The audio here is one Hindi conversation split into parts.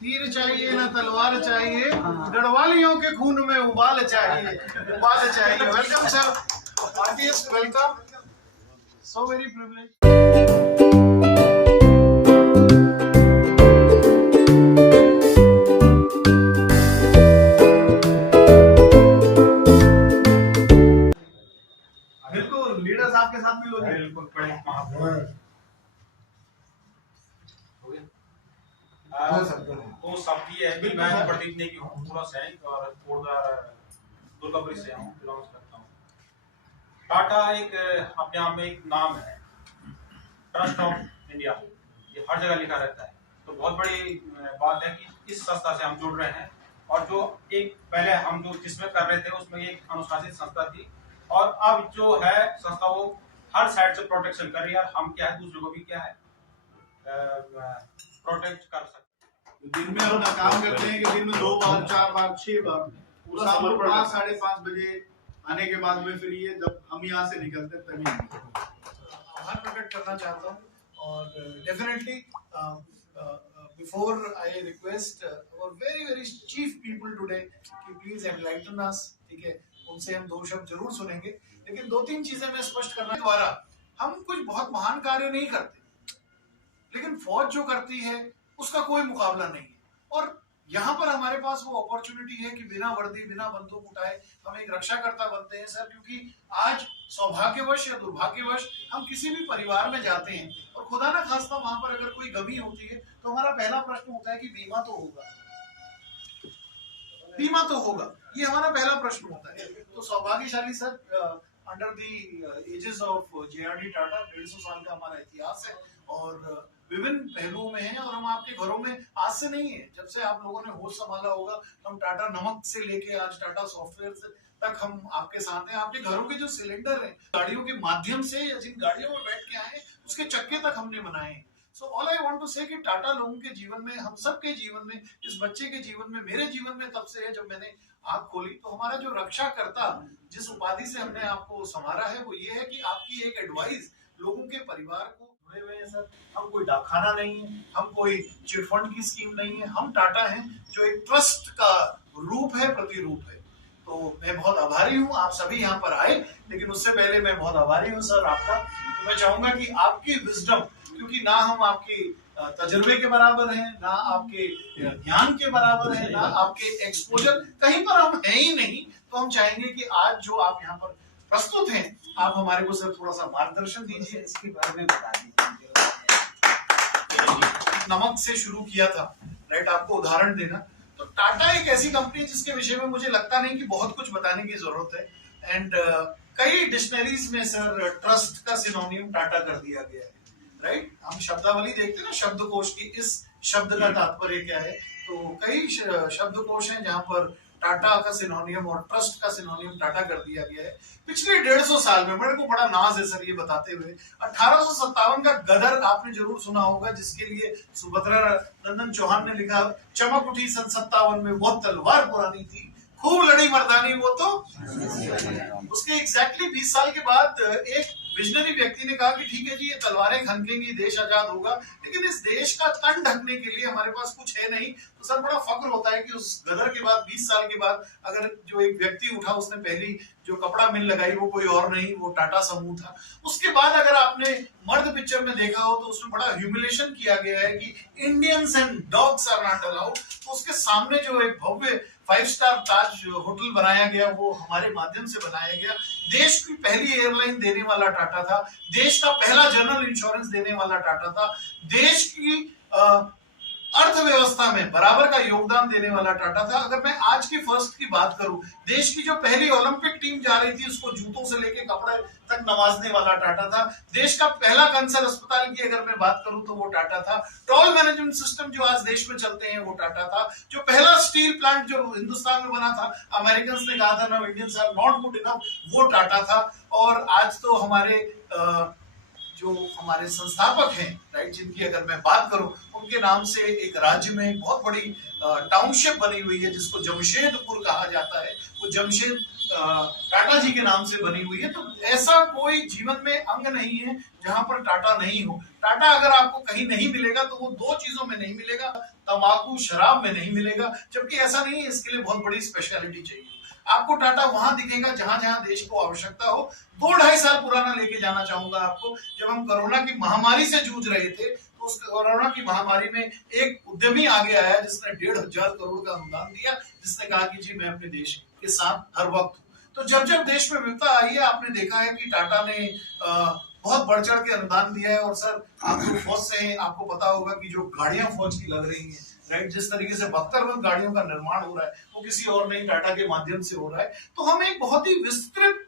तीर चाहिए ना तलवार चाहिए, गढ़वालियों के खून में उबाल चाहिए, उबाल चाहिए। Welcome sir, artist welcome, so very privilege. बिल्कुल, लीडर्स आपके साथ भी लोग बिल्कुल पड़े। तो सब ये है, मैं प्रदीप नेगी हूँ, पूरा सैनिक और दुर्गापुरी से हूँ, बिलोंग करता हूँ। टाटा एक अपने आप में एक नाम है, ट्रस्ट ऑफ इंडिया, ये हर जगह लिखा रहता है। तो बहुत बड़ी बात है कि इस संस्था से हम जुड़ रहे हैं, और जो एक पहले हम जो जिसमें कर रहे थे उसमें एक अनुशासित संस्था थी, और अब जो है संस्था वो हर साइड से प्रोटेक्शन कर रही है। और हम क्या है, दूसरों को भी क्या है प्रोटेक्ट कर सकते हैं। दिन में अपना काम करते हैं कि दिन में 2 बार 4 बार 6 बार पूरा शाम को 5 साढ़े 5 बजे आने के बाद में फिर ये जब हम यहाँ से निकलते हैं तभी आभार प्रकट करना चाहता हूँ। और definitely before I request our very chief people today कि प्लीज एनलाइटन अस, ठीक है, उनसे हम 2 शब्द जरूर सुनेंगे, लेकिन 2-3 चीजें मैं स्पष्ट करना द्वारा हम कुछ बहुत महान कार्य नहीं करते, लेकिन फौज जो करती है उसका कोई मुकाबला नहीं है। और यहाँ पर हमारे पास वो अपॉर्चुनिटी है कि बिना वर्दी बिना बंदूक उठाए हम एक रक्षाकर्ता बनते हैं सर। क्योंकि आज सौभाग्यवश या दुर्भाग्यवश हम किसी भी परिवार में जाते हैं और खुदा ना खास्ता वहां पर अगर कोई गमी होती है तो हमारा पहला प्रश्न होता है कि बीमा तो होगा, बीमा तो होगा, ये हमारा पहला प्रश्न होता है। तो सौभाग्यशाली sir, under the ages of JRD Tata 150 साल का हमारा इतिहास है और विभिन्न पहलुओं में है। और हम आपके घरों में आज से नहीं है, जब से आप लोगों ने होश संभाला होगा, हम टाटा नमक से लेके आज टाटा सॉफ्टवेयर तक हम आपके साथ हैं। आपके घरों के जो सिलेंडर हैं गाड़ियों के माध्यम से या जिन गाड़ियों में बैठ के आए उसके चक्के तक हमने बनाए हैं। So all I want to say कि टाटा लोगों के जीवन में, हम सबके जीवन में, इस बच्चे के जीवन में, मेरे जीवन में तब से है जब मैंने आँख खोली। तो हमारा जो रक्षा करता जिस उपाधि से हमने आपको संभाला है वो ये है कि आपकी एक एडवाइस लोगों के परिवार को जुड़े हुए हैं सर। हम कोई डाकखाना नहीं है, हम कोई चिटफंड की स्कीम नहीं है, हम टाटा हैं जो एक ट्रस्ट का रूप है, प्रतिरूप है। तो मैं बहुत आभारी हूँ आप सभी यहाँ पर आए, लेकिन उससे पहले मैं बहुत आभारी हूँ सर आपका। तो मैं चाहूंगा कि आपकी विजडम, क्योंकि ना हम आपके तजुर्बे के बराबर हैं, ना आपके ज्ञान के बराबर हैं, ना आपके एक्सपोजर, कहीं पर हम हैं ही नहीं। तो हम चाहेंगे कि आज जो आप यहाँ पर प्रस्तुत हैं आप हमारे को सर थोड़ा सा मार्गदर्शन दीजिए, इसके बारे में बता दीजिए। नमक से शुरू किया था, राइट, आपको उदाहरण देना। तो टाटा एक ऐसी कंपनी जिसके विषय में मुझे लगता नहीं कि बहुत कुछ बताने की जरूरत है। एंड कई डिक्शनरीज में सर ट्रस्ट का सिनोनिम टाटा कर दिया गया है, राइट। हम शब्दावली देखते हैं ना शब्दकोश की, इस शब्द का तात्पर्य क्या है। तो कई शब्दकोश हैं जहां पर टाटा का सिनोनियम और ट्रस्ट का सिनोनियम टाटा कर दिया गया है। पिछले 150 साल में, मेरे को बड़ा नाज है सर ये बताते हुए, 1857 का गदर आपने जरूर सुना होगा, जिसके लिए सुभद्रा नंदन चौहान ने लिखा, चमक उठी सन 57 में वो तलवार पुरानी थी, खूब लड़ी मर्दानी वो तो। उसके एग्जैक्टली 20 साल के बाद एक विजनरी व्यक्ति ने कहा कि ठीक है जी, ये तलवारें खनकेंगी, देश आजाद होगा, लेकिन इस देश का तन ढकने के लिए हमारे पास कुछ है नहीं। तो सर बड़ा फक्र होता है कि उस गदर के बाद 20 साल के बाद अगर जो एक व्यक्ति उठा, उसने पहली जो कपड़ा मिल लगाई वो कोई और नहीं, वो टाटा समूह था। उसके बाद अगर आपने मर्द पिक्चर में देखा हो तो उसमें बड़ा ह्यूमिलेशन किया गया है कि Indians and dogs are not allowed. तो उसके सामने जो एक भव्य 5 स्टार ताज होटल बनाया गया वो हमारे माध्यम से बनाया गया। देश की पहली एयरलाइन देने वाला टाटा था, देश का पहला जनरल इंश्योरेंस देने वाला टाटा था, देश की अर्थव्यवस्था में बराबर का योगदान देने वाला टाटा था। अगर मैं आज की फर्स्ट की बात करूं, देश की जो पहली ओलंपिक टीम जा रही थी उसको जूतों से लेके कपड़े तक नवाजने वाला टाटा था। देश का पहला कैंसर अस्पताल की अगर मैं बात करूं तो वो टाटा था। टोल मैनेजमेंट सिस्टम जो आज देश में चलते हैं वो टाटा था। जो पहला स्टील प्लांट जो हिंदुस्तान में बना था, अमेरिकन ने कहा था ना Indians are not good enough, वो टाटा था। और आज तो हमारे जो हमारे संस्थापक हैं, राइट, जिनकी अगर मैं बात करूं, उनके नाम से एक राज्य में बहुत बड़ी टाउनशिप बनी हुई है जिसको जमशेदपुर कहा जाता है। वो जमशेद टाटा जी के नाम से बनी हुई है। तो ऐसा कोई जीवन में अंग नहीं है जहां पर टाटा नहीं हो। टाटा अगर आपको कहीं नहीं मिलेगा तो वो दो चीजों में नहीं मिलेगा, तंबाकू शराब में नहीं मिलेगा, जबकि ऐसा नहीं है, इसके लिए बहुत बड़ी स्पेशलिटी चाहिए। आपको टाटा वहां दिखेगा जहां जहां देश को आवश्यकता हो। 2-2.5 साल पुराना लेके जाना चाहूंगा आपको, जब हम कोरोना की महामारी से जूझ रहे थे, तो उस कोरोना की महामारी में एक उद्यमी आगे आया जिसने 1,500 करोड़ का अनुदान दिया, जिसने कहा कि जी मैं अपने देश के साथ हर वक्त हूं। तो जब जब देश में विपदा आई है, आपने देखा है कि टाटा ने बहुत बढ़ चढ़ के अनुदान दिया है। और सर, आप जो फौज से हैं, आपको पता होगा कि जो गाड़ियां फौज की लग रही हैं, राइट, जिस तरीके से 72 गाड़ियों का निर्माण हो रहा है, वो किसी और नहीं, टाटा के माध्यम से हो रहा है। तो हम एक बहुत ही विस्तृत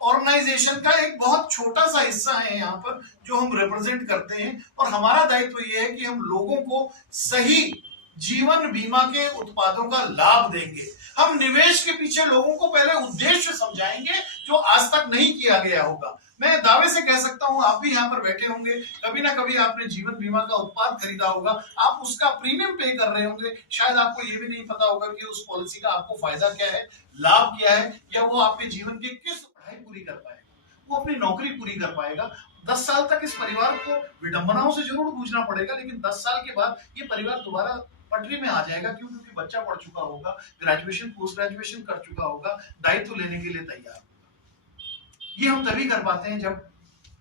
ऑर्गेनाइजेशन का एक बहुत छोटा सा हिस्सा है यहाँ पर, जो हम रिप्रेजेंट करते हैं। और हमारा दायित्व ये है कि हम लोगों को सही जीवन बीमा के उत्पादों का लाभ देंगे। हम निवेश के पीछे लोगों को पहले उद्देश्य समझाएंगे, जो आज तक नहीं किया गया होगा। मैं दावे से कह सकता हूं, आप भी यहाँ पर बैठे होंगे, कभी ना कभी आपने जीवन बीमा का उत्पाद खरीदा होगा, आप उसका प्रीमियम पे कर रहे होंगे, शायद आपको ये भी नहीं पता होगा कि उस पॉलिसी का आपको फायदा क्या है, लाभ क्या है, या वो आपके जीवन के किस पढ़ाई पूरी कर पाएगा, वो अपनी नौकरी पूरी कर पाएगा। 10 साल तक इस परिवार को विडंबनाओं से जरूर जूझना पड़ेगा, लेकिन 10 साल के बाद ये परिवार दोबारा पटरी में आ जाएगा। क्यों? क्योंकि बच्चा पढ़ चुका होगा, ग्रेजुएशन पोस्ट ग्रेजुएशन कर चुका होगा, दायित्व लेने के लिए तैयार होगा। ये हम तभी कर पाते हैं जब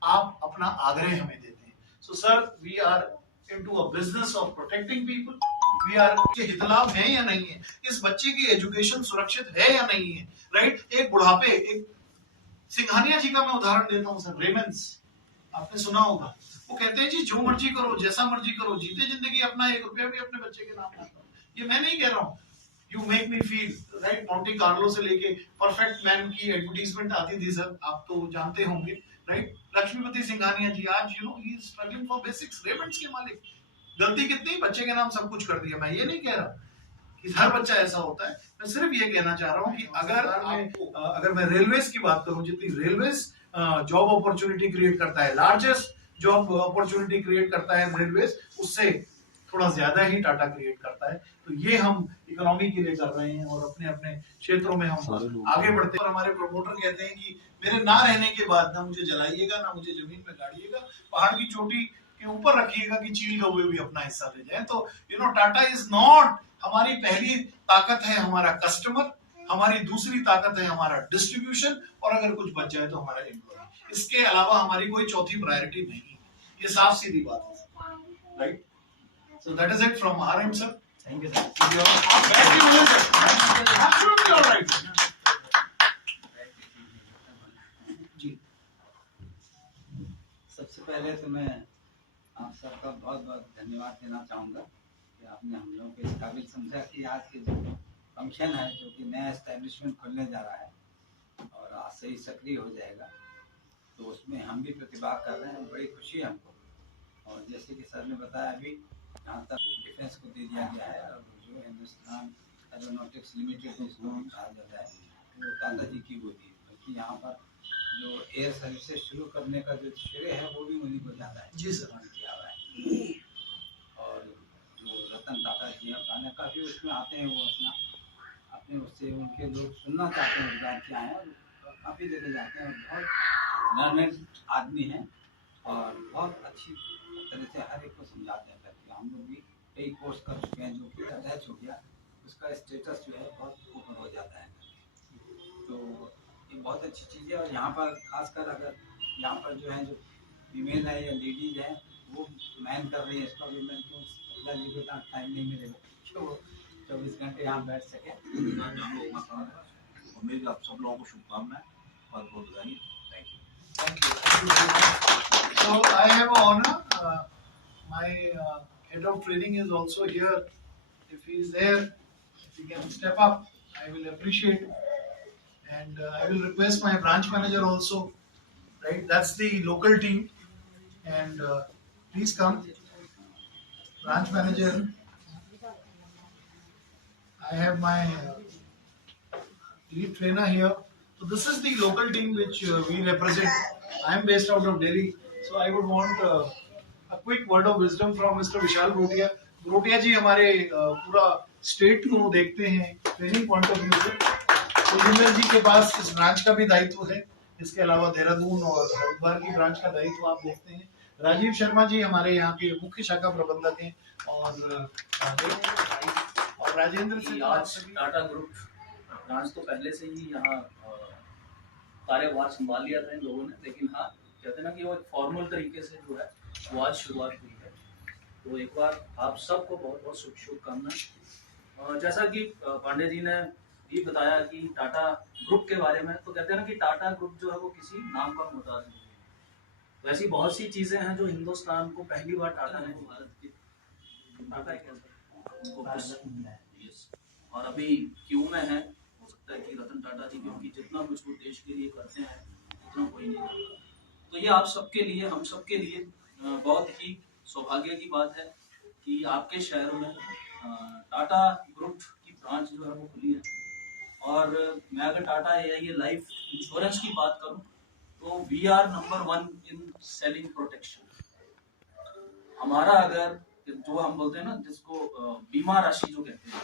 आप अपना आग्रह हमें देते हैं। So sir, we are into a business of protecting people. We are के हितलाभ है या नहीं है, इस बच्चे की एजुकेशन सुरक्षित है या नहीं है, राइट। एक बुढ़ापे, एक सिंघानिया जी का मैं उदाहरण देता हूं सर, रेमंड्स, आपने सुना होगा। वो कहते हैं जी जो मर्जी करो, जैसा मर्जी करो, जीते जिंदगी अपना 1 रुपया भी अपने बच्चे के नाम ना करो। ये मैं नहीं कह रहा हूँ, you make me feel, right. Monty Carlo से लेके परफेक्ट मैन की एडवर्टीजमेंट आती थी सर, आप तो जानते होंगे, राइट। लक्ष्मीपति सिंघानिया जी आज he is struggling for basics, Raymond's के मालिक। गलती कितनी, बच्चे के नाम सब कुछ कर दिया। मैं ये नहीं कह रहा कि हर बच्चा ऐसा होता है, मैं सिर्फ ये कहना चाह रहा हूँ कि अगर मैं रेलवेज की बात करूं, जितनी रेलवेज जॉब अपॉर्चुनिटी क्रिएट करता है, लार्जेस्ट जॉब अपॉर्चुनिटी क्रिएट करता है रेलवेज, उससे थोड़ा ज्यादा ही टाटा क्रिएट करता है। तो ये हम इकोनॉमी के लिए कर रहे हैं और अपने अपने क्षेत्रों में हम आगे बढ़ते हैं। और हमारे प्रमोटर कहते हैं कि मेरे ना रहने के बाद ना मुझे जलाइएगा, ना मुझे जमीन में गाड़िएगा, पहाड़ की चोटी के ऊपर रखिएगा कि चील कौवे भी अपना हिस्सा ले जाए। तो टाटा इज नॉट, हमारी पहली ताकत है हमारा कस्टमर, हमारी दूसरी ताकत है हमारा डिस्ट्रीब्यूशन, और अगर कुछ बच जाए तो हमारा एम्प्लॉय। इसके अलावा हमारी कोई चौथी प्रायोरिटी नहीं है। ये साफ सीधी बात है, right. So that is it from our end sir. Thank you sir. जी, सबसे पहले तो मैं आप सबका बहुत बहुत धन्यवाद देना चाहूँगा कि आपने हम लोगों को इस काबिल समझा कि आज के जो फंक्शन है, जो कि नया एस्टेब्लिशमेंट खुलने जा रहा है और आज से ही सक्रिय हो जाएगा, तो उसमें हम भी प्रतिभाग कर रहे हैं। बड़ी खुशी है हमको। और जैसे कि सर ने बताया, अभी जहाँ तक डिफेंस को दे दिया गया है, और जो हिंदुस्तान एरोनॉटिक्स लिमिटेड जिसको कहा जाता है, वो टाटा जी की होती है। बल्कि यहाँ पर जो एयर सर्विसेज शुरू करने का जो श्रेय है, वो भी उन्हीं को जाता है। जी सर। किया हुआ है। और जो रतन टाटा जी हैं, गाने काफ़ी उसमें आते हैं, वो अपने उससे उनके लोग सुनना चाहते हैं उनका क्या है, और काफ़ी जगह जाते हैं। बहुत लर्नेड आदमी हैं और बहुत अच्छी तरह से हर एक को समझाते हैं। करके हम लोग भी कई कोर्स कर चुके हैं, जो कि अटैच हो गया, उसका स्टेटस जो है बहुत ऊपर हो जाता है। तो ये बहुत अच्छी चीज़ है। और यहाँ पर खासकर अगर यहाँ पर जो है, जो फीमेल है या लेडीज है, वो मैन कर रही है इसका भी। मैं तो अल्लाह जी को टाइम नहीं मिलेगा कि वो 24 घंटे यहाँ बैठ सके। और मेरी आप सब लोगों को शुभकामनाएं, बहुत बहुत बधाई। Thank you. So I have an honor. My head of training is also here. If he is there, if he can step up, I will appreciate. And I will request my branch manager also. Right, that's the local team. And please come, branch manager. I have my lead trainer here. So this is the local team which we represent. I am based out of Delhi, so I would want a quick word of wisdom from Mr. Vishal Bhotia. Bhotia जी हमारे पूरा स्टेट को देखते हैं ट्रेनिंग पॉइंट ऑफ व्यू से। सुजिंदर जी के पास इस ब्रांच का भी दायित्व है। इसके अलावा देहरादून और हरिद्वार की ब्रांच का दायित्व आप देखते हैं। राजीव शर्मा जी हमारे यहाँ के मुख्य शाखा प्रबंधक हैं और राजेंद्र कि सिंह आज टाटा ग्रुप ब्रांच तो पहले से ही यहाँ कार्यभार संभाल लिया था इन लोगों ने, लेकिन हाँ कहते हैं ना कि वो एक फॉर्मल तरीके से जो है वो आज शुरुआत हुई है। तो एक बार आप सबको बहुत बहुत शुभकामनाएं। जैसा कि पांडे जी ने भी बताया कि टाटा ग्रुप के बारे में, तो कहते हैं ना कि टाटा ग्रुप जो है वो किसी नाम का मोहताज नहीं है। तो ऐसी बहुत सी चीजें हैं जो हिंदुस्तान को पहली बार टाटा ने भारत की टाटा और अभी क्यों में है, हो सकता है कि रतन टाटा जी, क्योंकि जितना कुछ वो देश के लिए करते हैं उतना कोई नहीं करता। तो ये आप सबके लिए, हम सबके लिए बहुत ही सौभाग्य की बात है कि आपके शहर में टाटा ग्रुप की ब्रांच जो है वो खुली है। और मैं अगर टाटा AIA लाइफ इंश्योरेंस की बात करूं तो we are number 1 in selling protection. हमारा अगर जो हम बोलते हैं ना, जिसको बीमा राशि जो कहते हैं,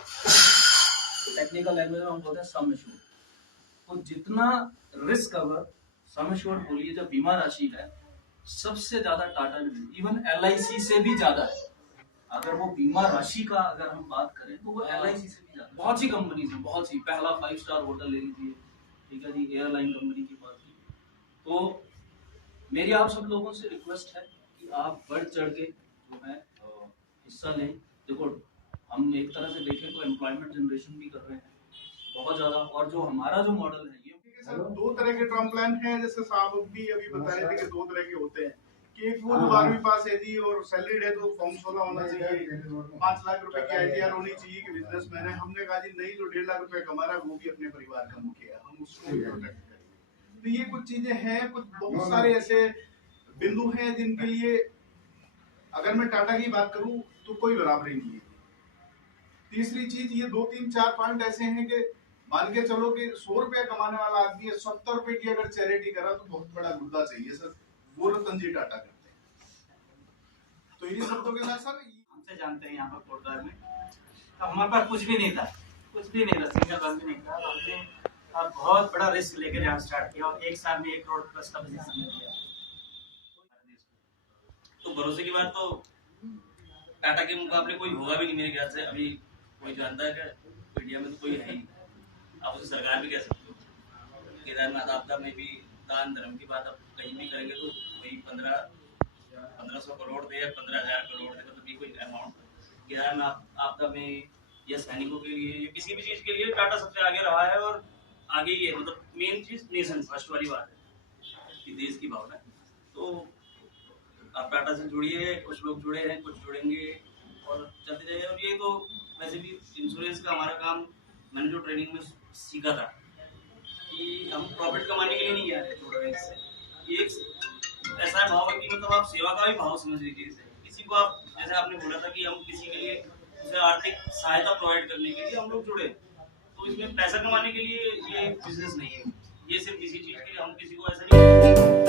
टेक्निकल लैंग्वेज में हम बोलते हैं सम एश्योर्ड, तो जितना रिस्क कवर सम एश्योर्ड बोलिए जो बीमा राशि है, सबसे ज्यादा टाटा ने, इवन LIC से भी ज्यादा है। अगर वो बीमा राशि का अगर हम बात करें तो वो LIC से भी ज्यादा। बहुत सी कंपनीज हैं, बहुत सी, पहला 5 स्टार होटल ले लीजिए, ठीक है जी, एयरलाइन कंपनी की बात की। तो मेरी आप सब लोगों से रिक्वेस्ट है कि आप बढ़ चढ़ के जो है हिस्सा लें। देखो हम एक तरह से देखें तो एम्प्लॉयमेंट जनरेशन भी कर रहे हैं बहुत ज्यादा, और जो हमारा जो मॉडल है ये सर 2 तरह के टर्म प्लान हैं, जैसे साहब भी अभी बता रहे थे कि 2 तरह के होते हैं कि एक वो 12वीं पास है जी और सैलरीड है तो फॉर्म 16 होना चाहिए, 5 लाख रुपए की ITR होनी चाहिए कि बिजनेसमैन है। हमने कहा जी नहीं, जो 1.5 लाख रुपए कमा रहा है वो भी अपने परिवार का मुखिया है, हम उसको भी प्रोटेक्ट करेंगे। तो ये कुछ चीजें हैं, कुछ बहुत सारे ऐसे बिंदु हैं जिनके लिए अगर मैं टाटा की बात करूं तो कोई बराबरी नहीं है। तीसरी चीज, ये 2, 3, 4 पॉइंट ऐसे हैं कि मान के चलो कि 100 रुपया कमाने वाला आदमी है, 70 रुपए की अगर चैरिटी करा तो बहुत बड़ा गुद्दा चाहिए सर, वो रतन जी टाटा करते हैं। तो ये शब्दों के साथ सर हमसे जानते हैं यहाँ पर कोटद्वार में, तो हमारे पास कुछ भी नहीं था, सिंगल बंद भी नहीं था। हमने बहुत बड़ा रिस्क लेकर यहाँ स्टार्ट किया और 1 साल में 1 करोड़ प्लस का बिजनेस हमने किया। तो भरोसे की बात तो टाटा के मुकाबले कोई होगा भी नहीं मेरे ख्याल से। अभी कोई जानता है क्या इंडिया में? तो कोई है ही, आप उसे सरकार भी कह सकते हो। केदारनाथ आपदा में भी दान धर्म की बात आप कहीं भी करेंगे तो वही 1500 करोड़ दे या 15,000 करोड़ दे, मतलब ये कोई अमाउंट। केदारनाथ आपदा में या सैनिकों के लिए या किसी भी चीज के लिए टाटा सबसे आगे रहा है और आगे ही है। मतलब मेन चीज नेशन फर्स्ट वाली बात है कि देश की भावना। तो आप टाटा से जुड़िए, कुछ लोग जुड़े हैं, कुछ जुड़ेंगे और चलते जाइए। और ये तो वैसे भी इंश्योरेंस का हमारा काम, मैंने जो ट्रेनिंग में सीखा था कि हम प्रॉफिट कमाने के लिए नहीं आ रहे इंश्योरेंस से। ये एक ऐसा भाव है कि मतलब आप सेवा का भी भाव समझ लीजिए इसे। किसी को आप, जैसे आपने बोला था कि हम किसी के लिए उसे आर्थिक सहायता प्रोवाइड करने के लिए हम लोग जुड़े, तो इसमें पैसा कमाने के लिए ये बिजनेस नहीं है, ये सिर्फ किसी चीज के लिए हम किसी को ऐसा नहीं